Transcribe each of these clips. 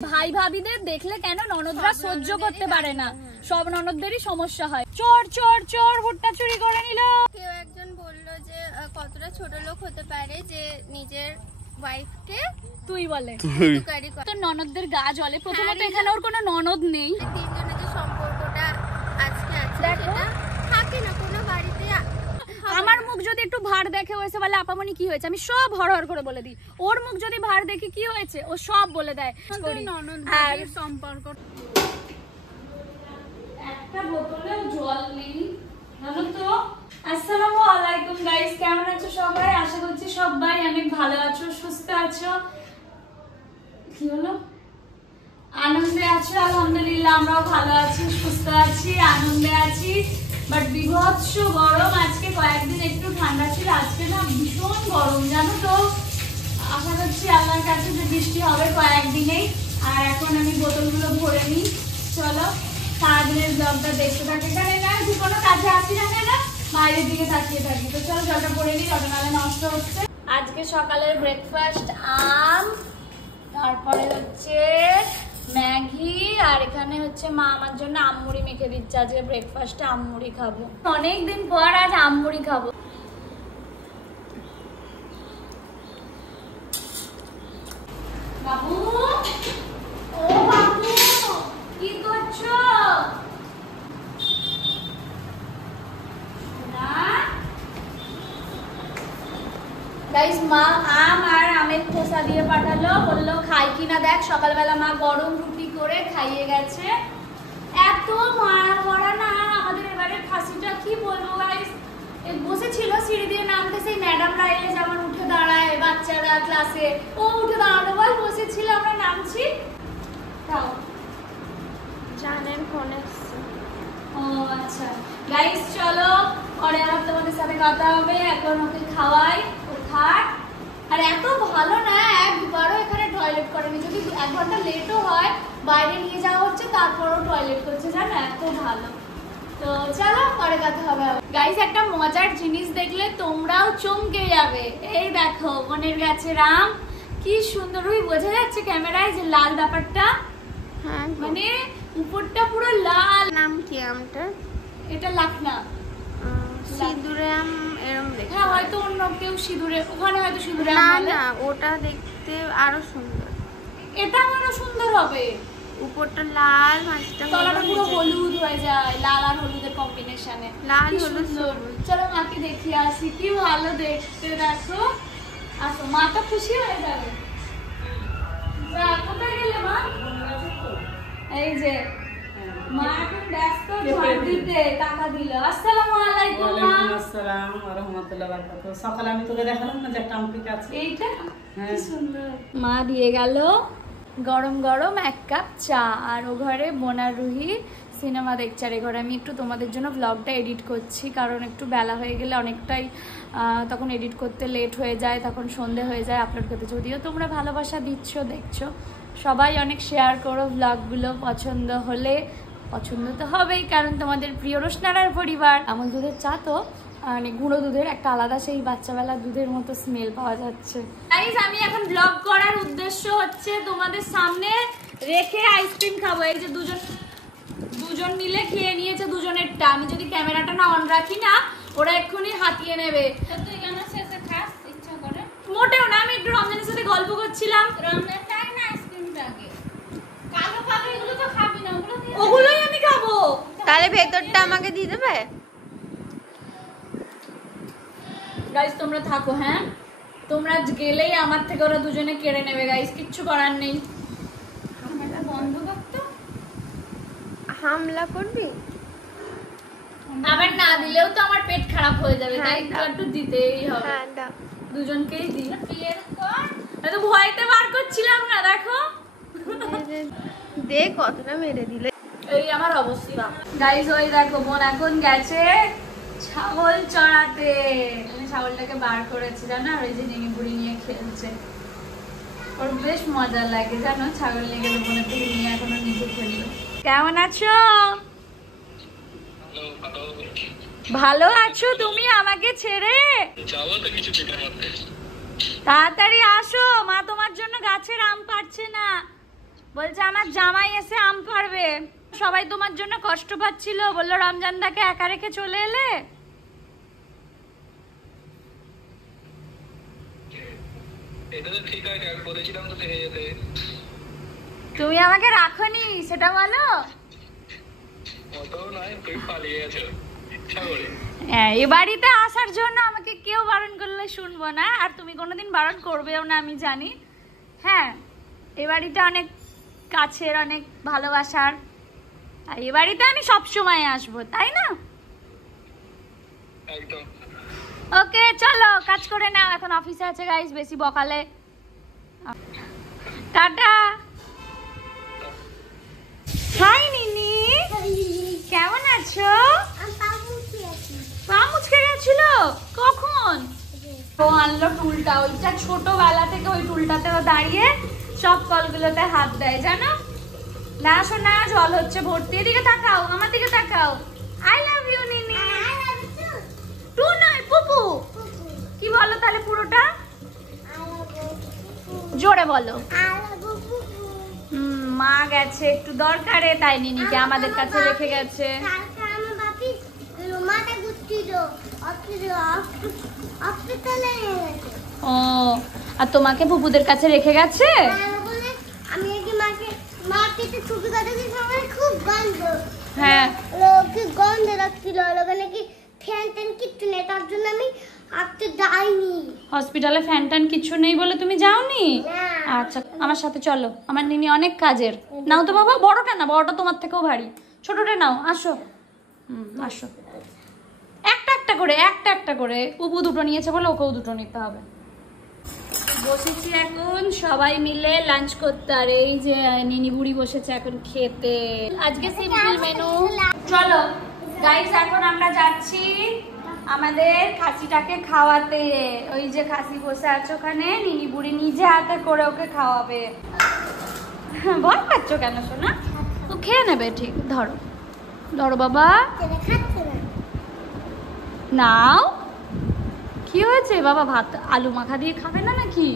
ভাই ভাবিদের দেখলে কেন ননদরা সহ্য করতে পারে না, সব ননদদেরই সমস্যা হয়। চোর চোর চোর ভুট্টা চুরি করে নিল। কেউ একজন বললো যে কতটা ছোট লোক হতে পারে যে নিজের ওয়াইফকে তুই বলে তুকারি করে। তো ননদদের গা জ্বলে। প্রথমত এখানে ওর কোনো ননদ নেই। তিনজনের যে সম্পর্কটা আজকে আছে সেটা থাকে না কোনো বাড়িতে। আমার মুখ যদি একটু ভার দেখে হয়েছে বলে আপামনি কি হয়েছে, আমি সব হরহর করে বলে দিই। ওর মুখ যদি ভার দেখি কি হয়েছে ও সব বলে দেয়। আর সম্পর্ক একটা বোতলেও জল নেই জানো তো। আসসালামু আলাইকুম গাইস, কেমন আছো সবাই? আশা করছি সবাই অনেক ভালো আছো, সুস্থ আছো। কি হলো? আনন্দে আছো? আলহামদুলিল্লাহ আমরাও ভালো আছি, সুস্থ আছি, আনন্দে আছি। বাট বিভৎস গরম। আজকে কয়েকদিন একটু ঠান্ডা ছিল, আজকে না ভীষণ গরম জানো তো। আশা করছি আল্লাহর কাছে যে বৃষ্টি হবে কয়েকদিনেই। আর এখন আমি বোতলগুলো ভরে নিই। চলো সারাদিনের ব্লগটা দেখতে থাকি। এখানে না যে কোনো কাজে আসি না কেন বাইরের দিকে তাকিয়ে থাকি। তো চলো জলটা ভরে নিই, জলটা নাহলে নষ্ট হচ্ছে। আজকে সকালের ব্রেকফাস্ট আম, তারপরে হচ্ছে ম্যাগি, আর এখানে হচ্ছে মা আমার জন্য আমমুড়ি মেখে দিচ্ছে। আজকে ব্রেকফাস্টে আমমুড়ি খাবো, অনেকদিন পর আজ আমমুড়ি খাবো। বাবু, ও বাবু কি করছো? গাইস মা আম আর আমের খোসা দিয়ে পাঠালো, বললো খাই কিনা দেখ। সকালবেলা মা গরম রুটি করে খাইয়ে গেছে। এত মারা মরা না আমাদের এবারে খাসিটা, কি বলবো গাইস। বসেছিল সিঁড়ি দিয়ে নামতে, সেই ম্যাডামরা এলে যেমন উঠে দাঁড়ায় বাচ্চারা ক্লাসে, ও উঠে দাঁড়ানো বল। বসেছিল, আমরা নামছি। তাও জানেন ফোন এসছে। ও আচ্ছা গাইস চলো পরে আবার তোমাদের সাথে কথা হবে। এখন ওকে খাওয়াই, ও খাক। আর এত ভালো না, একবারও এখানে টয়লেট করেনি। যদি 1 ঘন্টা লেটও হয় বাইরে নিয়ে যাওয়া হচ্ছে, তারপরও টয়লেট করছে জানো, এত ভালো। তো চলো পরে কথা হবে। গাইস একটা মজার জিনিস দেখলে তোমরাও চমকে যাবে। এই দেখো বনের গাছের আম, কি সুন্দর। ওই বোঝা যাচ্ছে ক্যামেরায় যে লাল ব্যাপারটা, হ্যাঁ মানে উপরটা পুরো লাল। নাম কি আমটা? এটা লাখনা সিঁদুরে আম এরকম দেখতে। হ্যাঁ হয়তো অন্য কেউ সিঁদুরে, ওখানে হয়তো সিঁদুরে না আম বলে। না, ওটা দেখতে আরো সুন্দর। এটা আরো সুন্দর হবে। উপরটা লাল, মাঝটা তলাটা পুরো হলুদ হয়ে যায়, লাল আর হলুদের কম্বিনেশনে। লাল কি হলুদ সুন্দর। সবুজ। চলো মাকে দেখিয়ে আসি, কি ভালো দেখতে দেখো। আসো, মা তো খুশি হয়ে যাবে। যা, কোথায় গেলে মা? এই যে মা এখন ব্যস্ত ঝড় দিতে, টাকা দিল। আসসালামু আলাইকুম মা। ওয়ালাইকুম আসসালাম ওয়া রাহমাতুল্লাহি ওয়া বারাকাতুহু। সকালে আমি তোকে দেখালাম না যে একটা আম পিক আছে, এইটা হ্যাঁ। কি সুন্দর। মা দিয়ে গেল গরম গরম 1 কাপ চা। আর ও ঘরে বোনার রুহি সিনেমা দেখছে। আর এ ঘরে আমি একটু তোমাদের জন্য ব্লগটা এডিট করছি, কারণ একটু বেলা হয়ে গেলে অনেকটাই তখন এডিট করতে লেট হয়ে যায়, তখন সন্ধে হয়ে যায় আপলোড করতে। যদিও তোমরা ভালোবাসা দিচ্ছ, দেখছো, সবাই অনেক শেয়ার করো ব্লগগুলো। পছন্দ হলে, পছন্দ তো হবেই কারণ তোমাদের প্রিয় রোশনারার পরিবার। আমুল দুধের চা তো মানে গুঁড়ো দুধের একটা আলাদা সেই বাচ্চাবেলা দুধের মতো স্মেল পাওয়া যাচ্ছে। গাইস আমি এখন ব্লগ করার উদ্দেশ্য হচ্ছে তোমাদের সামনে রেখে আইসক্রিম খাবো। এই যে দুজন মিলে খেয়ে নিয়েছে দুজনেরটা। আমি যদি ক্যামেরাটা না অন রাখি না, ওরা এক্ষুনি হাতিয়ে নেবে। তুই কেন শেষে খাস ইচ্ছা করে? মোটেও না, আমি একটু রমজানের সাথে গল্প করছিলাম। রমজান চাই না আইসক্রিমটা আগে। কালো কালো এগুলো তো খাবি না, ওগুলো দিয়ে ওগুলোই আমি খাবো। তাহলে ভেতরটা আমাকে দিয়ে দেবে? গাইস তোমরা থাকো, হ্যাঁ তোমরা গেলেই আমার থেকে ওরা দুজনে কেড়ে নেবে গাইস, কিচ্ছু করার নেই। হামলা বন্ধ করতো। হামলা করবি? আবার না দিলেও তো আমার পেট খারাপ হয়ে যাবে, তাই হ্যাঁ, একটু একটু দিতেই হবে। হ্যাঁ দাও। দুজনকেই দিই। ক্লিয়ার কর, তো ভয়তে বার করছিলাম না, দেখো দে কতটা মেরে দিলে। এই আমার অবস্থা। গাইস ওই দেখো বোন এখন গেছে ছাগল চড়াতে। আমি ছাগলটাকে বার করেছি জানো, আর ওই যে নেমে বুড়ি নিয়ে খেলছে। ওর বেশ মজা লাগে জানো, ছাগল নিয়ে গেলে বোনের থেকে নিয়ে এখনো নিজে খেললো। কেমন আছো? ভালো আছো তুমি আমাকে ছেড়ে? তাড়াতাড়ি আসো, মা তোমার জন্য গাছের আম পাড়ছে না। বলছে আমার জামাই এসে আম পাড়বে। সবাই তোমার জন্য কষ্ট পাচ্ছিল, বললো রমজান দাকে একা রেখে চলে এলে। এটা তো ঠিক আছে, আমি বলেছিলাম তো থেকে যেতে। তুমি আমাকে রাখোনি সেটা বলো। অত নয়, তুমি পালিয়ে গেছো ইচ্ছা করে। হ্যাঁ, এ বাড়িতে আসার জন্য আমাকে কেউ বারণ করলে শুনবো না, আর তুমি কোনোদিন বারণ করবেও না আমি জানি। হ্যাঁ, এ বাড়িটা অনেক কাছের, অনেক ভালোবাসার, আর এ বাড়িতে আমি সবসময় আসবো, তাই না? একদম। ওকে চলো কাজ করে নাও, এখন অফিসে আছে গাইস, বেশি বকালে। টাটা। হাই নিনি, কেমন আছো? পা মুচকে গেছিল কখন? ও আনলো টুলটা, ওইটা ছোটবেলা থেকে ওই টুলটাতেও দাঁড়িয়ে সব কলগুলোতে হাত দেয় জানো না। শোনা জল হচ্ছে ভর্তি, এদিকে তাকাও, আমার দিকে তাকাও। I love you Nini. Two নয় পুপু। কি বলো তাহলে পুরোটা জোরে বলো। মা গেছে একটু দরকারে, তাই নিনিকে আমাদের কাছে রেখে গেছে। ও, আর তোমাকে পুপুদের কাছে রেখে গেছে? হ্যাঁ, গন্ধ লাগছিল, ওখানে কি ফ্যান ট্যান কিচ্ছু নেই, তার জন্য আমি আজকে যাইনি। হসপিটালে ফ্যান ট্যান কিছু নেই বলে তুমি যাওনি? না। আচ্ছা আমার সাথে চলো, আমার নিনি অনেক কাজের। নাও তো বাবা, বড়টা না, বড়টা তোমার থেকেও ভারী, ছোটটা নাও। আসো, আসো। একটা একটা করে পুপু দুটো নিয়েছে বলে ওকেও দুটো নিতে হবে। বসেছি এখন সবাই মিলে লাঞ্চ করতে, আর এই যে নিনি বুড়ি বসেছে এখন খেতে। আজকে সিম্পল মেনু। চলো গাইস, এখন আমরা যাচ্ছি আমাদের খাসিটাকে খাওয়াতে। ওই যে খাসি বসে আছে ওখানে, নিনি বুড়ি নিজে হাতে করে ওকে খাওয়াবে। ভয় পাচ্ছ কেন সোনা? ও খেয়ে নেবে ঠিক। ধরো ধরো বাবা, নাও। কি হয়েছে বাবা, ভাত আলু মাখা দিয়ে খাবে না নাকি?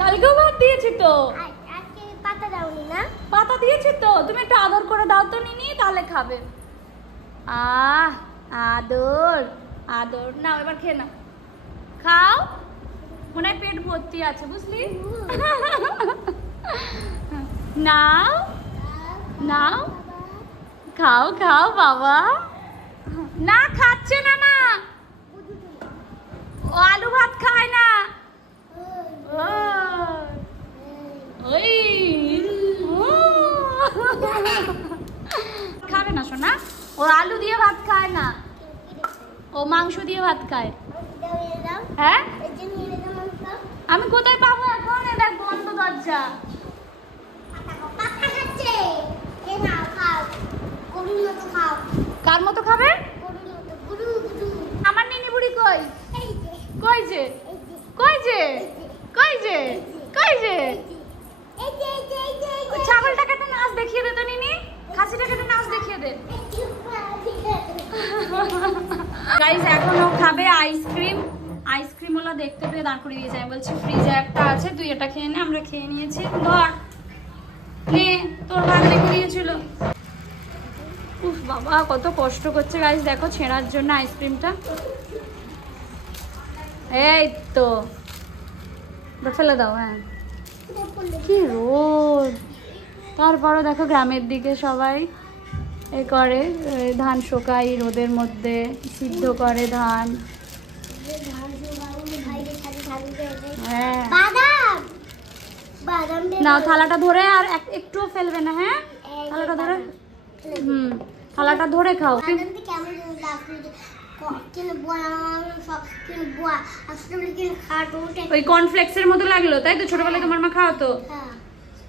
কালকেও ভাত দিয়েছি তো। পাতা দিয়েছি তো, তুমি একটু আদর করে দাও তো নিনি, তাহলে খাবে। আদর আদর নাও, এবার খেয়ে নাও। খাও, মনে হয় পেট ভর্তি আছে বুঝলি। নাও নাও, খাও খাও বাবা। না খাচ্ছে না, মা ও আলু ভাত খায় না। ওই খাবে না সোনা, ও আলু দিয়ে ভাত খায় না, ও মাংস দিয়ে ভাত খায়। হ্যাঁ, আমি কোথায় পাবো এখন? দেখ বন্ধ দরজা। কার মতো খাবে? আমার নিনি বুড়ি কই? কই যে কই যে কই যে কই যে? ছাগলটাকে একটা নাচ দেখিয়ে দে তো নিনি, খাসিটাকে একটা নাচ দেখিয়ে দে। গাইস এখন ও খাবে আইসক্রিম। আইসক্রিম হলো দেখতে পেয়ে দাঁড় করিয়ে দিয়ে যায়, বলছি ফ্রিজে একটা আছে, তুই এটা খেয়ে নে। আমরা খেয়ে নিয়েছি। ধর নে, তোর ভাগ রেখে দিয়েছিল। উফ বাবা কত কষ্ট করছে গাইস, দেখো ছেঁড়ার জন্য আইসক্রিমটা। এই তো ফেলে দাও। হ্যাঁ, কি রোদ। তারপরে দেখো গ্রামের দিকে সবাই এ করে, ধান শোকায় রোদের মধ্যে, সিদ্ধ করে ধান। হ্যাঁ, নাও থালাটা ধরে, আর একটুও ফেলবে না। হ্যাঁ, থালাটা ধরে, থালাটা ধরে খাও। ওই কর্নফ্লেক্সের মতো লাগলো তাই তো? ছোটবেলায় তোমার মা খাওয়াতো।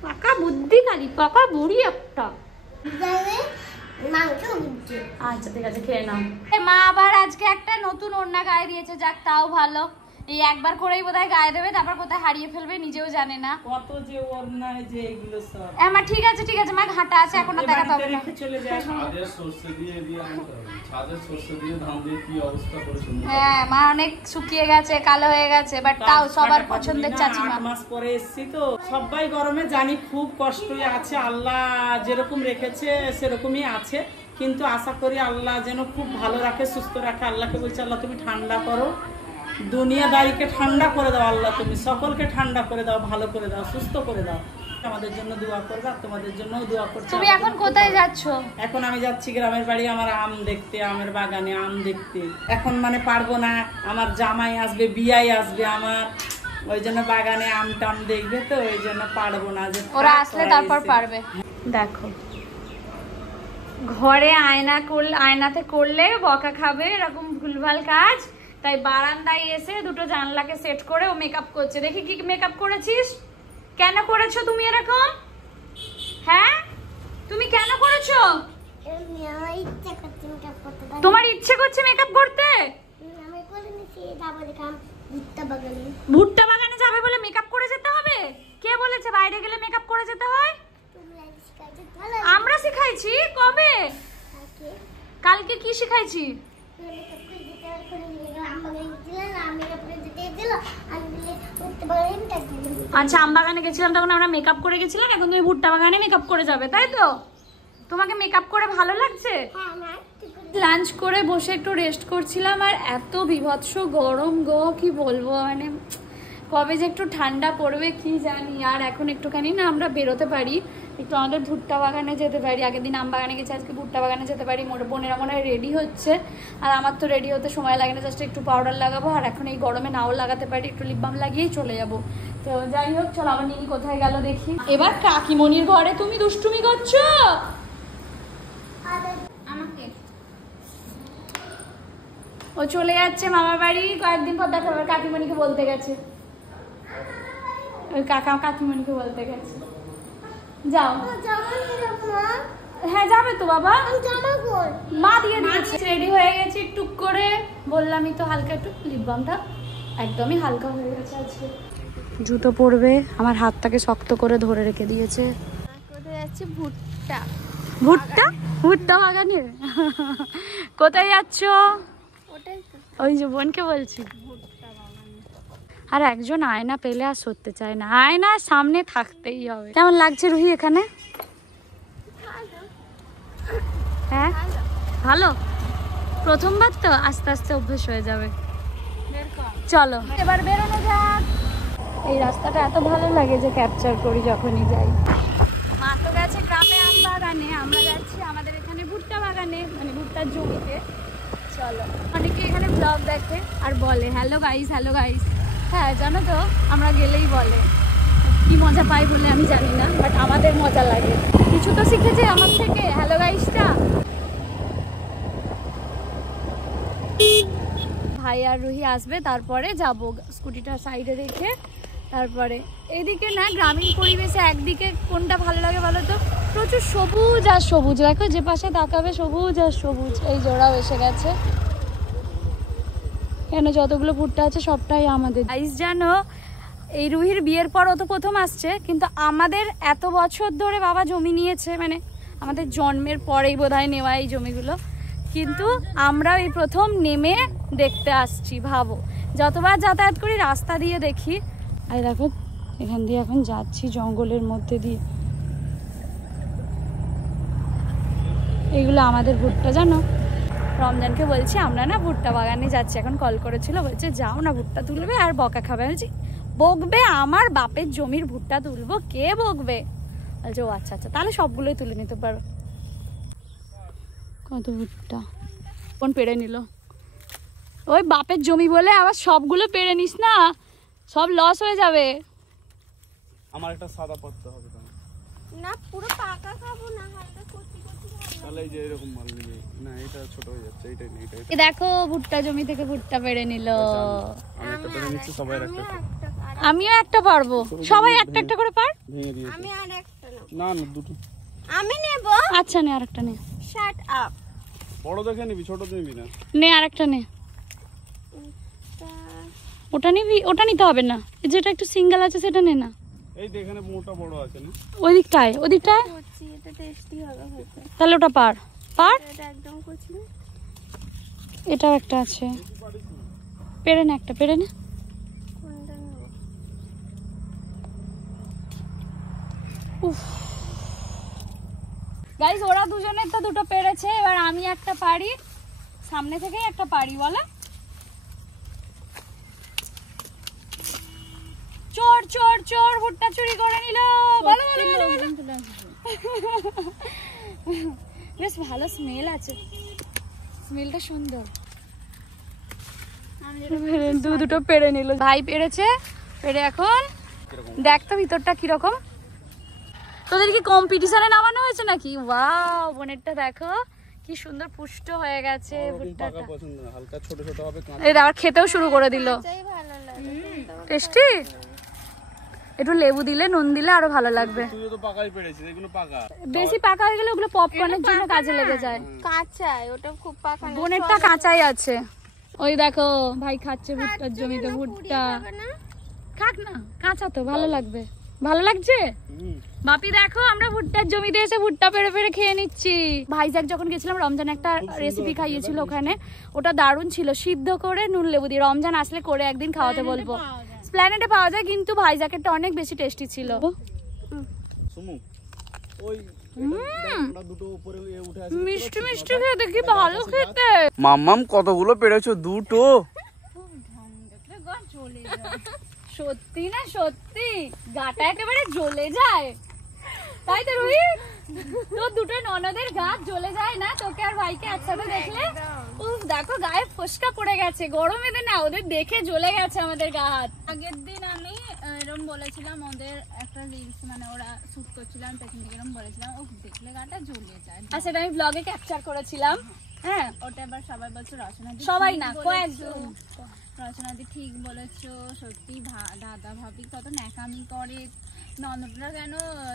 পাকা বুদ্ধি, খালি পাকা বুড়ি একটা। আচ্ছা ঠিক আছে, খেয়ে নাও। মা আবার আজকে একটা নতুন ওড়না গায়ে দিয়েছে, যাক তাও ভালো। এই একবার করেই বোধহয় গায়ে দেবে, তারপর কোথায় হারিয়ে ফেলবে নিজেও জানে না। কত যে অন্যায় যে এগুলো সব। মা ঠিক আছে মা, ঘাটা আছে এখন আর দেখাতে হবে না। চলে যায়। ছাদের সর্ষে দিয়ে আনতে হবে। ছাদের সর্ষে দিয়ে ধান দিয়ে কি অবস্থা করেছে। হ্যাঁ, মা অনেক শুকিয়ে গেছে, কালো হয়ে গেছে, বাট তাও সবার পছন্দের চাচিমা। 8 মাস পরে এসেছি তো, সবাই গরমে জানি খুব কষ্টই আছে। আল্লাহ যেরকম রেখেছে সেরকমই আছে, কিন্তু আশা করি আল্লাহ যেন খুব ভালো রাখে, সুস্থ রাখে। আল্লাহকে বলছি, আল্লাহ তুমি ঠান্ডা করো, দুনিয়াদারিকে ঠান্ডা করে দাও। আল্লাহ তুমি সকলকে ঠান্ডা করে দাও, ভালো করে দাও, সুস্থ করে দাও। আমাদের জন্য দোয়া করবে, আর তোমাদের জন্যও দোয়া করছি। তুমি এখন কোথায় যাচ্ছ? এখন আমি যাচ্ছি গ্রামের বাড়ি, আমার আম দেখতে, আমের বাগানে আম দেখতে। এখন মানে পারবো না, আমার জামাই আসবে, বিয়াই আসবে আমার, ওই জন্য বাগানে আম টাম দেখবে, তো ওই জন্য পারবো না। যে ওরা আসলে তারপর পারবে। দেখো, ঘরে আয়নাতে করলে বকা খাবে, এরকম ভুলভাল কাজ। তাই বারান্দায় এসে দুটো জানলাকে সেট করে ও মেকআপ করছে। দেখি কি মেকআপ করেছিস, কেন করেছো তুমি এরকম? হ্যাঁ, তুমি কেন করেছো? তোমার ইচ্ছে করছে মেকআপ করতে? ভুট্টা বাগানে যাবে বলে মেকআপ করে যেতে হবে? কে বলেছে বাইরে গেলে মেকআপ করে যেতে হয়? আমরা শিখাইছি। কবে? কালকে কি শিখাইছি? আচ্ছা, আম বাগানে গেছিলাম তখন আমরা মেকআপ করে গেছিলাম, এখন তুমি ভুট্টা বাগানে মেকআপ করে যাবে, তাই তো? তোমাকে মেকআপ করে ভালো লাগছে? লাঞ্চ করে বসে একটু রেস্ট করছিলাম, আর এত বিভৎস গরম গো, কি বলবো, মানে কবে যে একটু ঠান্ডা পড়বে কি জানি। আর এখন একটুখানি না আমরা বেরোতে পারি, একটু আমাদের ভুট্টা বাগানে যেতে পারি। আগের দিন আম বাগানে গেছি, আজকে ভুট্টা বাগানে যেতে পারি। বোনেরা মনে হয় রেডি হচ্ছে, আর আমার তো রেডি হতে সময় লাগে না, জাস্ট একটু পাউডার লাগাবো। আর এখন এই গরমে নাও লাগাতে পারি, একটু লিপ বাম লাগিয়েই চলে যাব। তো যাই হোক, চলো আমার নিনি কোথায় গেল দেখি। এবার কাকিমণির ঘরে তুমি দুষ্টুমি করছো? ও চলে যাচ্ছে মামার বাড়ি, কয়েকদিন পর দেখা হবে। কাকিমণিকে বলতে গেছে, ওই কাকিমণিকে বলতে গেছে। যাও। হ্যাঁ যাবে তো বাবা, মা দিয়ে দিয়েছে। রেডি হয়ে গেছি টুক করে, বললামই তো হালকা একটু লিপ বামটা একদমই হালকা হয়ে গেছে আজকে। জুতো পরবে, আমার হাতটাকে শক্ত করে ধরে রেখে দিয়েছে। কোথায় যাচ্ছে? ভুট্টা বাগানে। কোথায় যাচ্ছ? ওটাই তো, ওই যে বোনকে বলছি। আর একজন আয়না পেলে আর সরতে চায় না, আয়নার সামনে থাকতেই হবে। কেমন লাগছে রুহি এখানে? হ্যাঁ ভালো, প্রথমবার তো, আস্তে আস্তে অভ্যেস হয়ে যাবে। চলো এবার বেরোনো যাক। এই রাস্তাটা এত ভালো লাগে যে ক্যাপচার করি যখনই যাই। মা তো গেছে গ্রামে আম বাগানে, আমরা যাচ্ছি আমাদের এখানে ভুট্টা বাগানে, মানে ভুট্টার জমিতে। চলো, অনেকে এখানে ব্লগ দেখে আর বলে হ্যালো গাইস, হ্যালো গাইস। হ্যাঁ জানো তো, আমরা গেলেই বলে। কি মজা পাই বলে আমি জানি না, বাট আমাদের মজা লাগে। কিছু তো শিখেছে আমার থেকে হ্যালো গাইসটা। ভাই আর রুহি আসবে, তারপরে যাব স্কুটিটা সাইডে রেখে। তারপরে এদিকে না গ্রামীণ পরিবেশে একদিকে কোনটা ভালো লাগে বলো তো, প্রচুর সবুজ আর সবুজ। দেখো যে পাশে তাকাবে সবুজ আর সবুজ। এই জোড়াও এসে গেছে, কেন যতগুলো ভুট্টা আছে সবটাই আমাদের। গাইস জানো, এই রুহির বিয়ের পর ও তো প্রথম আসছে, কিন্তু আমাদের এত বছর ধরে বাবা জমি নিয়েছে, মানে আমাদের জন্মের পরেই বোধহয় নেওয়া এই জমিগুলো, কিন্তু আমরা এই প্রথম নেমে দেখতে আসছি। ভাবো, যতবার যাতায়াত করি রাস্তা দিয়ে দেখি। আর দেখো এখান দিয়ে এখন যাচ্ছি জঙ্গলের মধ্যে দিয়ে। এগুলো আমাদের ভুট্টা জানো। রমজানকে বলছি আমরা না ভুট্টা বাগানে যাচ্ছি, এখন কল করেছিল, বলছে যাও না ভুট্টা তুলবে আর বকা খাবে। বলছি বকবে, আমার বাপের জমির ভুট্টা তুলবো, কে বকবে? বলছে ও আচ্ছা আচ্ছা, তাহলে সবগুলোই তুলে নিতে পারো। কত ভুট্টা কোন পেড়ে নিল, ওই বাপের জমি বলে আবার সবগুলো পেড়ে নিস না, সব লস হয়ে যাবে। আমার একটা সাদা পড়তে হবে না পুরো পাকা খাবো না, হালকা কচি কচি খাবো। তাহলে এই যে এরকম মাল নিবি না, এটা ছোট হয়ে যাচ্ছে, এইটাই নেই, এইটাই। দেখো ভুট্টা জমি থেকে ভুট্টা পেড়ে নিল। আমি একটা পেরে নিচ্ছি, সবাই একটা আমিও একটা পারবো, সবাই একটা একটা করে পার। ভেঙে দিয়েছি। আমি আর একটা নেব। না না দুটো আমি নেব। আচ্ছা নে আরেকটা নে, শাট আপ। বড় দেখে নিবি, ছোট নিবি না। নে আরেকটা নে। ওটা নিবি? ওটা নিতে হবে না, যেটা একটু সিঙ্গেল আছে সেটা নে না। এই দেখেন মোটা বড় আছে না, ওই দিকটায় করছি, এটা টেস্টি হবে হয়তো। তাহলে ওটা পার। এটা একদম করছি না। এটাও একটা আছে, পেরে না, একটা পেরে না। কোনটা নেব? গাইস ওরা দুজনের তো দুটো পেরেছে, এবার আমি একটা পারি, সামনে থেকেই একটা পারি। বলো চোর চোর চোর, ভুট্টা চুরি করে নিল। বলো বলো বলো বলো। বেশ ভালো স্মেল আছে, স্মেলটা সুন্দর। দুটো পেরে নিল, ভাই পেরেছে। পেরে এখন দেখ তো ভিতরটা কিরকম। তোদের কি কম্পিটিশনে নামানো হয়েছে নাকি? ওয়াও, বোনেরটা দেখো কি সুন্দর পুষ্ট হয়ে গেছে ভুট্টাটা। পছন্দ না, হালকা ছোট ছোট হবে। এই আবার খেতেও শুরু করে দিল। এটাই ভালো লাগে। টেস্টি। একটু লেবু দিলে, নুন দিলে আরো ভালো লাগবে। তুইও তো পাকাই পেরেছিস, এগুলো পাকা। বেশি পাকা হয়ে গেলে ওগুলো পপকর্নের জন্য কাজে লেগে যায়। কাঁচাই, ওটা খুব পাকা না। বোনেরটা কাঁচাই আছে। ওই দেখো ভাই খাচ্ছে ভুট্টার জমিতে ভুট্টা। খাক না, কাঁচা তো ভালো লাগবে। ভালো লাগছে বাপি? দেখো আমরা ভুট্টার জমিতে এসে ভুট্টা পেড়ে পেড়ে খেয়ে নিচ্ছি। ভাইজাক যখন গেছিলাম রমজান একটা রেসিপি খাইয়েছিল ওখানে, ওটা দারুণ ছিল, সিদ্ধ করে নুন লেবু দিয়ে। রমজান আসলে করে একদিন খাওয়াতে বলবো। স্প্ল্যানেডে পাওয়া যায়, কিন্তু ভাইজাকেরটা অনেক বেশি টেস্টি ছিল। মিষ্টি মিষ্টি খেতে কি ভালো খেতে। মাম্মাম কতগুলো পেরেছো? দুটো। সত্যি না সত্যি গাটা একেবারে জ্বলে যায়, তাই তো রোহিত? তোর দুটো ননদের গা জ্বলে যায় না তোকে আর ভাইকে একসাথে দেখলে? উফ, দেখো গায়ে ফোসকা পড়ে গেছে, গরমে দিন না ওদের দেখে জ্বলে গেছে আমাদের গা হাত। আগের দিন আমি এরকম বলেছিলাম, ওদের একটা রিলস মানে ওরা শুট করছিলাম, পেছন থেকে এরকম বলেছিলাম ও দেখলে গাটা জ্বলে যায়। আর সেটা আমি ব্লগে ক্যাপচার করেছিলাম। হ্যাঁ, ওটা এবার সবাই বলছো রচনা দি, সবাই না কয়েকজন। রচনা দি ঠিক বলেছো, সত্যি দাদা ভাবি কত ন্যাকামি করে, ননদরা কেন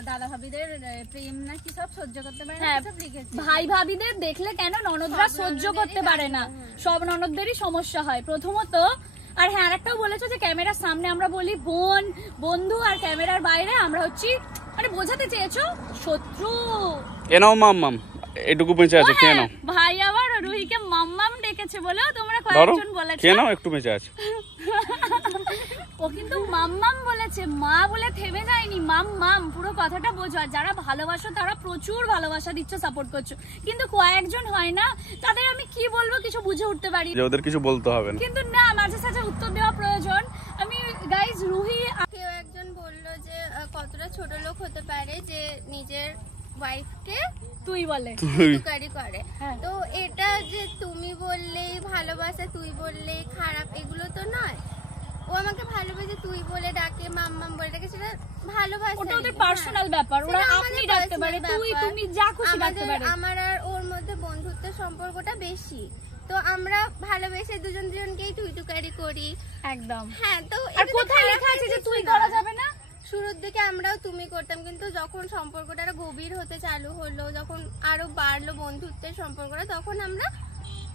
দাদা ভাবিদের প্রেম নাকি সব সহ্য করতে পারে না, হ্যাঁ, সব লিখেছে। ভাই ভাবিদের দেখলে কেন ননদরা সহ্য করতে পারে না, সব ননদদেরই সমস্যা হয় প্রথমত। আর হ্যাঁ, আরেকটাও বলেছো যে ক্যামেরার সামনে আমরা বলি বোন বন্ধু, আর ক্যামেরার বাইরে আমরা হচ্ছি, মানে বোঝাতে চেয়েছো শত্রু। এনাও মাম্মাম, এটুকু বেঁচে আছে, খেয়ে নাও। ভাই আবার রুহিকে মাম্মাম ডেকেছে বলেও তোমরা কয়েকজন বলেছো। খেয়ে নাও, একটু বেঁচে আছে। ও কিন্তু মাম্মাম বলেছে, মা বলে থেমে যায়নি, মাম্মাম। পুরো কথাটা বোঝো। আর যারা ভালোবাসো তারা প্রচুর ভালোবাসা দিচ্ছ, সাপোর্ট করছো, কিন্তু কয়েকজন হয় না, তাদের আমি কি বলবো কিছু বুঝে উঠতে পারি, যে ওদের কিছু বলতে হবে না। কিন্তু না, মাঝে সাঝে উত্তর দেওয়া প্রয়োজন। আমি গাইজ রুহি, কেউ একজন বললো যে কতটা ছোট লোক হতে পারে যে নিজের ওয়াইফকে তুই বলে টুকারি করে। হ্যাঁ। তো এটা যে তুমি বললেই ভালোবাসা, তুই বললেই খারাপ, এগুলো তো নয়। ও আমাকে ভালোবাসে তুই বলে ডাকে, মাম্মাম বলে ডাকে, সেটা ভালোবাসা। ওটা ওদের পার্সোনাল ব্যাপার, ওরা আপনি ডাকতে পারে, তুই তুমি যা খুশি ডাকতে পারে। আমার আর ওর মধ্যে বন্ধুত্বের সম্পর্কটা বেশি, তো আমরা ভালোবেসে দুজন দুজনকেই তুই টুকারি করি একদম। হ্যাঁ, তো আর কোথায় লেখা আছে যে তুই করা যাবে না? শুরুর দিকে আমরাও তুমি করতাম, কিন্তু যখন সম্পর্কটা আরো গভীর হতে চালু হলো, যখন আরো বাড়লো বন্ধুত্বের সম্পর্কটা, তখন আমরা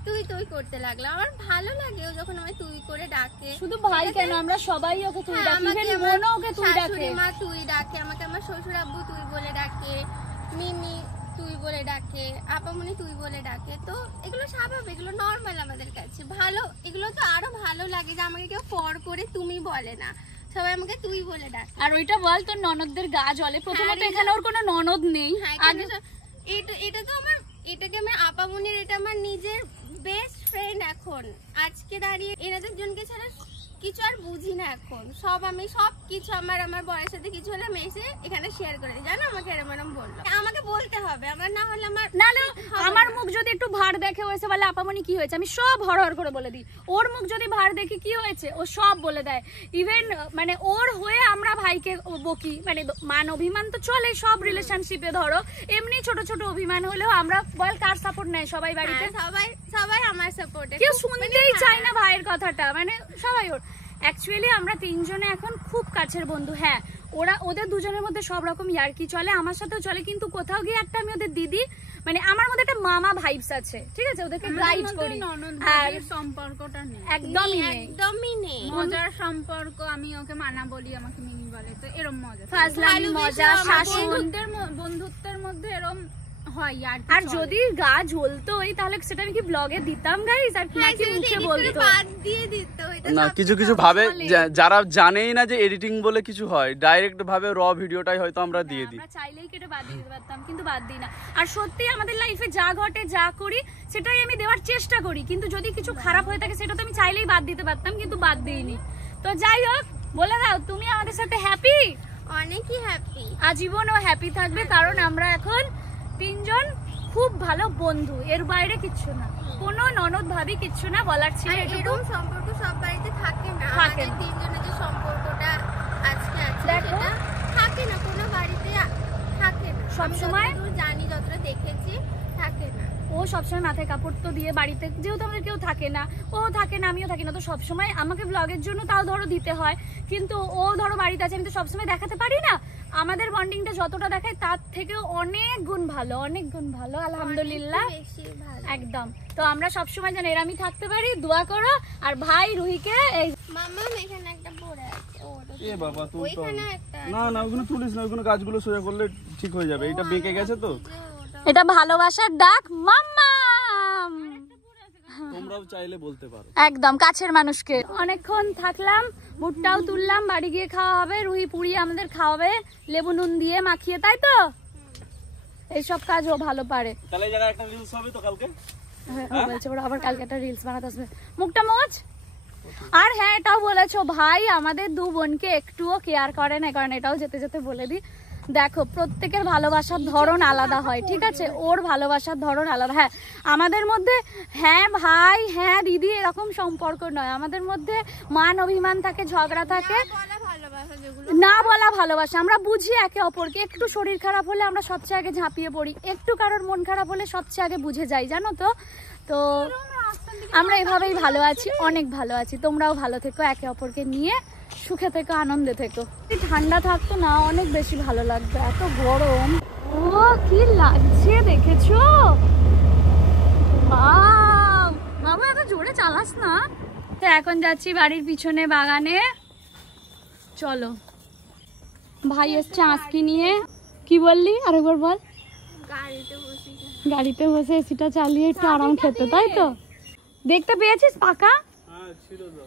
তুই তুই করতে লাগলাম। আমার ভালো লাগে ও যখন আমায় তুই করে ডাকে। শুধু ভাই কেন, আমরা সবাই ওকে তুই ডাকি, আমাকে ইভেন আমার বোনও ওকে তুই ডাকে। শাশুড়ি মা তুই ডাকে, আমাকে আমার শ্বশুর আব্বু তুই বলে ডাকে, মিমি তুই বলে ডাকে, আপামনি তুই বলে ডাকে। তো এগুলো স্বাভাবিক, এগুলো নর্মাল আমাদের কাছে। ভালো, এগুলো তো আরো ভালো লাগে যে আমাকে কেউ পর করে তুমি বলে না, সবাই আমাকে তুই বলে ডাকে। আর ওইটা বল তোর ননদদের গা জ্বলে। প্রথমত এখানে ওর কোনো ননদ নেই। আগে এটা তো আমার, এটাকে আমার আপামনির, এটা আমার নিজের বেস্ট ফ্রেন্ড। এখন আজকে দাঁড়িয়ে এনাদের জনকে ছাড়া কিছু আর বুঝি না এখন। সব আমি সব কিছু আমার বরের সাথে কিছু হলে আমি এসে এখানে শেয়ার করে দিই, জানো আমাকে এরম এরম বললো। আমাকে বলতে হবে, আমার না হলে আমার মুখ যদি একটু ভার দেখে হয়েছে বলে আপামনি কি হয়েছে, আমি সব হর হর করে বলে দিই। ওর মুখ যদি ভার দেখি কি হয়েছে, ও সব বলে দেয়। ইভেন মানে ওর হয়ে আমরা ভাইকে বকি, মানে মান অভিমান তো চলে সব রিলেশনশিপে। ধরো এমনি ছোট ছোট অভিমান হলেও আমরা বল কার সাপোর্ট নেয় সবাই বাড়িতে? সবাই আমার সাপোর্টে। কেউ শুনতেই চায় না ভাইয়ের কথাটা, মানে সবাই ওর। অ্যাকচুয়ালি আমরা তিনজনে এখন খুব কাছের বন্ধু। হ্যাঁ, ওদের দুজনের মধ্যে সব রকম ইয়ার্কি চলে, আমার সাথেও চলে, কিন্তু কোথাও গিয়ে একটা আমি ওদের দিদি, মানে আমার মধ্যে একটা মামা ভাইবস আছে, ঠিক আছে, ওদেরকে গাইড করি। আর সম্পর্কটা নেই, একদমই নেই মজার সম্পর্ক। আমি ওকে মানা বলি, আমাকে মিনি বলে, তো এরকম মজা ফাজলামি মজা শাসন বন্ধুত্বের মধ্যে এরকম হয়। আর যদি গা জ্বলতোই তাহলে সেটা আমি কি ব্লগে দিতাম গাইস, আর নাকি মুখে বলতো? বাদ দিয়ে দিত। এটা না, কিছু কিছু ভাবে যারা জানেই না যে এডিটিং বলে কিছু হয়, ডাইরেক্ট ভাবে র ভিডিওটাই হয়তো আমরা দিয়ে দিই। আমরা চাইলেই কেটে বাদ দিয়ে দিতে পারতাম, কিন্তু বাদ দিই না। আর সত্যি আমাদের লাইফে যা ঘটে যা করি সেটাই আমি দেওয়ার চেষ্টা করি, কিন্তু যদি কিছু খারাপ হয়ে থাকে সেটা তো আমি চাইলেই বাদ দিতে পারতাম, কিন্তু বাদ দিইনি। তো যাই হোক, বলে দাও তুমি আমাদের সাথে হ্যাপি? অনেকই হ্যাপি, আজীবনও হ্যাপি থাকবে, কারণ আমরা এখন তিনজন খুব ভালো বন্ধু, এর বাইরে কিচ্ছু না, কোনো ননদ ভাবি কিচ্ছু না, বলার ছিল এরকম সম্পর্ক সব বাড়িতে থাকে না। আমাদের তিনজনের যে সম্পর্কটা আজকে আছে সেটা থাকে না, কোনো বাড়িতে থাকে না। সবসময় জানি, যতটা দেখেছি থাকে না। ও সবসময় মাথায় কাপড় তো দিয়ে বাড়িতে, যেহেতু আমাদের কেউ থাকে না, ও থাকে না, আমিও থাকি না, তো সবসময় আমাকে ব্লগের জন্য তাও ধরো দিতে হয়, কিন্তু ও ধরো বাড়িতে আছে, আমি তো সবসময় দেখাতে পারি না। আমাদের বন্ডিংটা যতটা দেখায় তার থেকে অনেক গুণ ভালো, অনেক গুণ ভালো, আলহামদুলিল্লাহ, একদম। তো আমরা সবসময় যেন এরামি থাকতে পারি, দোয়া করো। আর ভাই রুহিকে এই মামা এখানে একটা পড়ে আছে, এ বাবা তুই তো ওইখানে একটা, না না ওগুলো তুলিস না, ওগুলো গাছগুলো সোজা করলে ঠিক হয়ে যাবে। এটা বেঁকে গেছে তো, এটা ভালোবাসার ডাক মাম্মা, তোমরাও চাইলে বলতে পারো। একদম কাছের মানুষকে। অনেকক্ষণ থাকলাম, ভুট্টাও তুললাম, বাড়ি গিয়ে খাওয়া হবে, রুহি পুরি আমাদের খাওয়াবে লেবু নুন দিয়ে মাখিয়ে, তাই তো? এইসব কাজ ও ভালো পারে। তাহলে এই জায়গায় একটা রিলস হবে তো কালকে। হ্যাঁ, বলছে ওরা আবার কালকে একটা রিলস বানাতে আসবে, মুখটা মোচ। আর হ্যাঁ, এটাও বলেছো ভাই আমাদের দু বোনকে একটুও কেয়ার করে না, কারণ এটাও যেতে যেতে বলে দিই, দেখো প্রত্যেকের ভালোবাসার ধরন আলাদা হয়, ঠিক আছে, ওর ভালোবাসার ধরন আলাদা। হ্যাঁ, আমাদের মধ্যে হ্যাঁ ভাই হ্যাঁ দিদি এরকম সম্পর্ক নয়, আমাদের মধ্যে মান অভিমান থাকে, ঝগড়া থাকে, না বলা ভালোবাসা। আমরা বুঝি একে অপরকে, একটু শরীর খারাপ হলে আমরা সবচেয়ে আগে ঝাঁপিয়ে পড়ি, একটু কারোর মন খারাপ হলে সবচেয়ে আগে বুঝে যাই, জানো তো। তো আমরা এভাবেই ভালো আছি, অনেক ভালো আছি। তোমরাও ভালো থেকো, একে অপরকে নিয়ে সুখে থেকো, আনন্দে থেকো। ঠান্ডা থাকতো না অনেক বেশি ভালো লাগতো, এত গরম। ও কি লাগছে দেখেছো? বাবা এত জোরে চালাস না। তো এখন যাচ্ছি বাড়ির পিছনে বাগানে, চলো। ভাই এসছে আজকি নিয়ে। কি বললি আরেকবার বল? গাড়িতে বসে এসিটা চালিয়ে একটু আরাম খেতে, তাই তো? দেখতে পেয়েছিস পাকা? হ্যাঁ ছিল তো।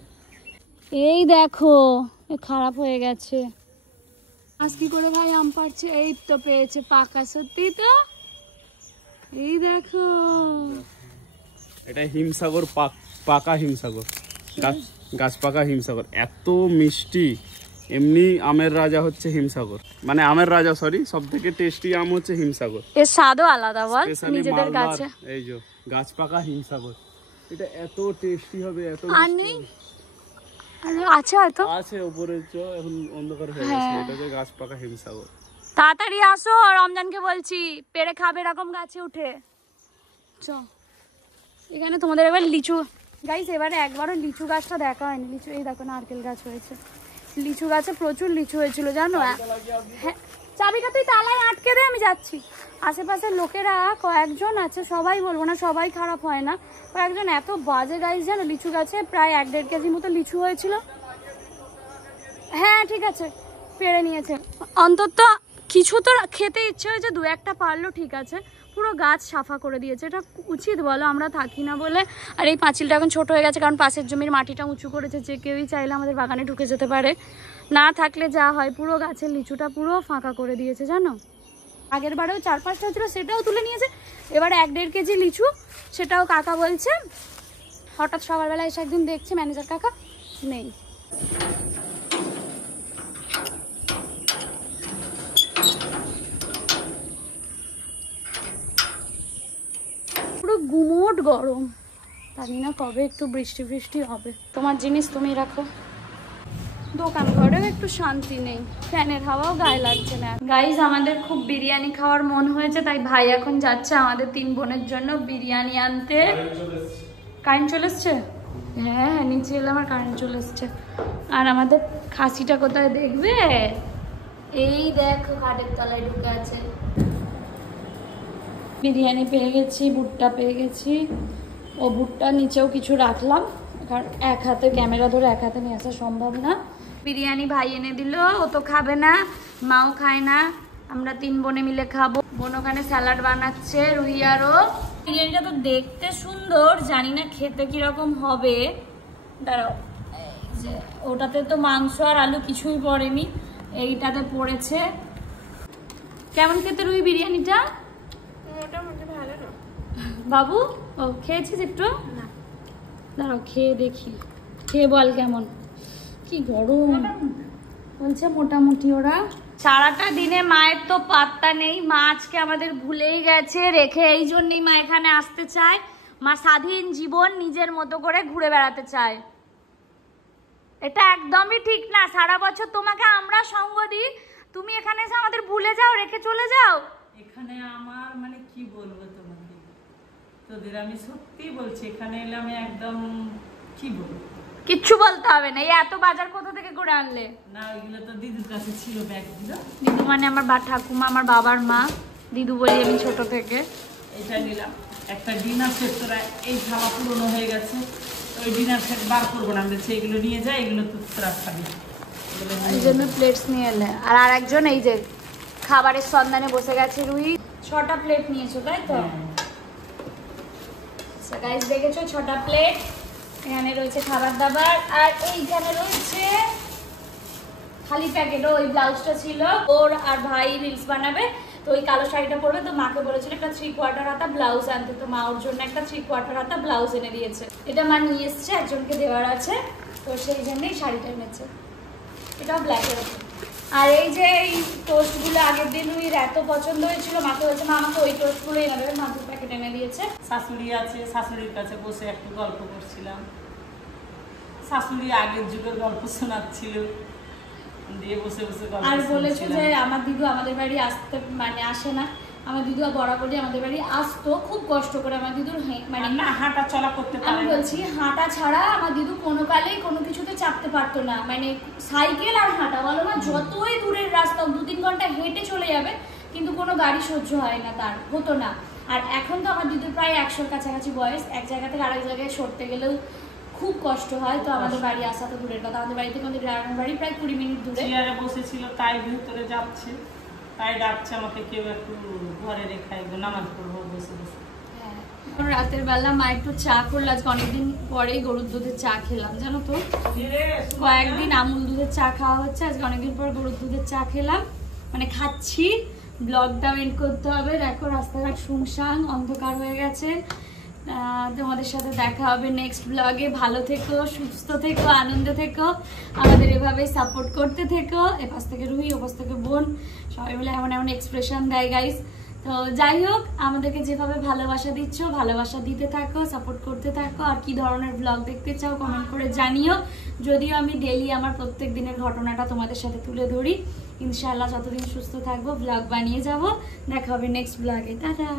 এই দেখো খারাপ হয়ে গেছে। আজ কি করে ভাই আম পাড়ছে? এই তো পেয়েছে পাকা, সত্যি তো। এই দেখো, এটা হিমসাগর, পাকা হিমসাগর, গাছ পাকা হিমসাগর, এত মিষ্টি। এমনি আমের রাজা হচ্ছে হিমসাগর, মানে আমের রাজা সরি, সব থেকে টেস্টি আম হচ্ছে হিমসাগর। এর স্বাদও আলাদা বল, নিজেদের গাছে। এই যে গাছ পাকা হিমসাগর, এটা এত টেস্টি হবে, এত আনি আছে হয়তো, আছে উপরে, এখন অন্ধকার হয়ে গেছে। এটা যে গাছ পাকা হিমসাগর। তাড়াতাড়ি আসো, রমজানকে বলছি পেরে খাবে এরকম গাছে উঠে। চ এখানে তোমাদের এবার লিচু গাইস, এবারে একবারও লিচু গাছটা দেখা হয়নি। লিচু এই দেখো নারকেল গাছ হয়েছে, লিচু গাছে প্রচুর লিচু হয়েছিল জানো। হ্যাঁ, চাবিটা তুই তালায় আটকে দে, আমি যাচ্ছি। আশেপাশের লোকেরা কয়েকজন আছে, সবাই বলবো না, সবাই খারাপ হয় না, কয়েকজন এত বাজে গাইস জানো। লিচু গাছে প্রায় 1-1.5 কেজি মতো লিচু হয়েছিল। হ্যাঁ ঠিক আছে, পেড়ে নিয়েছে। অন্তত কিছু তো খেতে ইচ্ছে হয়েছে, 2-1টা পারলো, ঠিক আছে। পুরো গাছ সাফা করে দিয়েছে, এটা উচিত বলো? আমরা থাকি না বলে। আর এই পাঁচিলটা এখন ছোট হয়ে গেছে, কারণ পাশের জমির মাটিটা উঁচু করেছে, যে কেউই চাইলে আমাদের বাগানে ঢুকে যেতে পারে। না থাকলে যা হয়, পুরো গাছের লিচুটা পুরো ফাঁকা করে দিয়েছে জানো। আগের বারেও 4-5টা ছিল, সেটাও তুলে নিয়েছে। এবারে 1-1.5 কেজি লিচু, সেটাও কাকা বলছে। হঠাৎ সকালবেলা এসে একদিন দেখছে ম্যানেজার কাকা নেই। পুরো গুমোট গরম, জানি না কবে একটু বৃষ্টি বৃষ্টি হবে। তোমার জিনিস তুমি রাখো। দোকান ঘরেও একটু শান্তি নেই, ফ্যানের হাওয়াও গায়ে লাগছে না। গাইজ আমাদের খুব বিরিয়ানি খাওয়ার মন হয়েছে, তাই ভাই এখন যাচ্ছে আমাদের 3 বোনের জন্য বিরিয়ানি আনতে। কারেন্ট চলে এসছে? হ্যাঁ হ্যাঁ, নিচে এলাম আর কারেন্ট চলে এসছে। আর আমাদের খাসিটা কোথায় দেখবে? এই দেখো খাটের তলায় ঢুকে আছে। বিরিয়ানি পেয়ে গেছি, ভুট্টা পেয়ে গেছি। ও ভুট্টা নিচেও কিছু রাখলাম, কারণ এক হাতে ক্যামেরা ধরে এক হাতে নিয়ে আসা সম্ভব না। বিরিয়ানি ভাই এনে দিল, ও তো খাবে না, মাও খায় না, আমরা 3 বোনে মিলে খাবো। বোন ওখানে স্যালাড বানাচ্ছে, রুহি আরও। বিরিয়ানিটা তো দেখতে সুন্দর, জানি না খেতে কিরকম হবে। দাঁড়াও, ওটাতে তো মাংস আর আলু কিছুই পড়েনি, এইটাতে পড়েছে। কেমন খেতে রুহি বিরিয়ানিটা? মোটামুটি ভালো না বাবু, ও খেয়েছিস একটু? না। দাঁড়াও খেয়ে দেখি, খেয়ে বল কেমন। কি গরম বলছে মোটামুটি ওরা। সারাটা দিনে মায়ের তো পাত্তা নেই, মা আজকে আমাদের ভুলেই গেছে রেখে, এই জন্যই মা এখানে আসতে চায়। মা স্বাধীন জীবন নিজের মতো করে ঘুরে বেড়াতে চায়। এটা একদমই ঠিক না। সারা বছর তোমাকে আমরা সঙ্গ দিই, তুমি এখানে এসে আমাদের ভুলে যাও, রেখে চলে যাও। এখানে আমার মানে কি বলবো তোমাকে, তোদের আমি সত্যি বলছি, এখানে এলে আমি একদম কি বলবো, কিচ্ছু বলতে হবে না। এই এত বাজার কোথা থেকে করে আনলে? না ওইগুলো তো দিদির কাছে ছিল, ব্যাগগুলো। দিদু মানে আমার ঠাকুমা, আমার বাবার মা, দিদু বলি আমি ছোট থেকে। এটা নিলাম একটা ডিনার সেট, তোরা এই খাওয়া পুরনো হয়ে গেছে, ওই ডিনার সেট বার করবো না, আমরা এইগুলো নিয়ে যাই, এগুলো তো তোরা খাবি। এই জন্য প্লেটস নিয়ে এলে। আর আরেকজন এই যে খাবারের সন্ধানে বসে গেছে রুহি। 6টা প্লেট নিয়েছো তাই তো? গাইস দেখেছো 6টা প্লেট। এখানে রয়েছে খাবার দাবার, আর এইখানে রয়েছে খালি প্যাকেট। ওই ব্লাউজটা ছিল ওর, আর ভাই রিলস বানাবে তো ওই কালো শাড়িটা পরবে, তো মাকে বলেছিল একটা 3/4 হাতা ব্লাউজ আনতে, তো মা ওর জন্য একটা 3/4 হাতা ব্লাউজ এনে দিয়েছে। এটা মা নিয়ে এসছে, একজনকে দেওয়ার আছে, তো সেই জন্যই শাড়িটা এনেছে। এটাও ব্ল্যাকের আছে। আর এই যে এই টোস্টগুলো আগের দিন রুহির এত পছন্দ হয়েছিল, মাকে বলছে মা আমাকে ওই টোস্টগুলো এনে দেবে, মা 2 প্যাকেট এনে দিয়েছে। শাশুড়ি আছে, শাশুড়ির কাছে বসে একটু গল্প করছিলাম। শাশুড়ি আগের যুগের গল্প শোনাচ্ছিল, দিয়ে বসে বসে গল্প। আর বলেছে যে আমার দিদু আমাদের বাড়ি আসতে মানে আসে না, আমার দিদু বরাবরই আমাদের বাড়ি আসতো খুব কষ্ট করে। আমার দিদুর মানে না হাঁটা চলা করতে পারে, আমি বলছি হাঁটা ছাড়া আমার দিদু কোনো কালেই কোনো কিছুতে চাপতে পারতো না, মানে সাইকেল আর হাঁটা বলো না, যতই দূরের রাস্তা 2-3 ঘন্টা হেঁটে চলে যাবে, কিন্তু কোনো গাড়ি সহ্য হয় না, তার হতো না। আর এখন তো আমার দিদুর প্রায় 100-র কাছাকাছি বয়স, এক জায়গা থেকে আরেক জায়গায় সরতে গেলেও খুব কষ্ট হয়। তো আমাদের বাড়ি আসা তো দূরের কথা, আমাদের বাড়ি থেকে আমাদের গ্রামের বাড়ি প্রায় 20 মিনিট দূরে। চেয়ারে বসেছিল, তাই ভিতরে যাচ্ছে, তাই ডাকছে আমাকে, কেউ একটু ঘরে রেখে নামাজ পড়বো বসে বসে। এখন রাতের বেলা মা একটু চা করলো, আজকে অনেকদিন পরেই গরুর দুধের চা খেলাম, জানো তো কয়েকদিন আমুল দুধের চা খাওয়া হচ্ছে, আজকে অনেকদিন পর গরুর দুধের চা খেলাম, মানে খাচ্ছি। ব্লগটা এন্ড করতে হবে। দেখো রাস্তাঘাট শুনশান, অন্ধকার হয়ে গেছে। তোমাদের সাথে দেখা হবে নেক্সট ব্লগে। ভালো থেকো, সুস্থ থেকো, আনন্দে থেকো, আমাদের এভাবেই সাপোর্ট করতে থেকো। এপাশ থেকে রুহি, ওপাশ থেকে বোন, সবাই মিলে এমন এমন এক্সপ্রেশন দেয় গাইস। তো যাই হোক, আমাদেরকে যেভাবে ভালোবাসা দিচ্ছ, ভালোবাসা দিতে থাকো, সাপোর্ট করতে থাকো। আর কি ধরনের ব্লগ দেখতে চাও কমেন্ট করে জানিও। যদিও আমি ডেইলি আমার প্রত্যেক দিনের ঘটনাটা তোমাদের সাথে তুলে ধরি, ইনশাআল্লাহ যতদিন সুস্থ থাকবো ব্লগ বানিয়ে যাব। দেখা হবে নেক্সট ব্লগে। টাটা।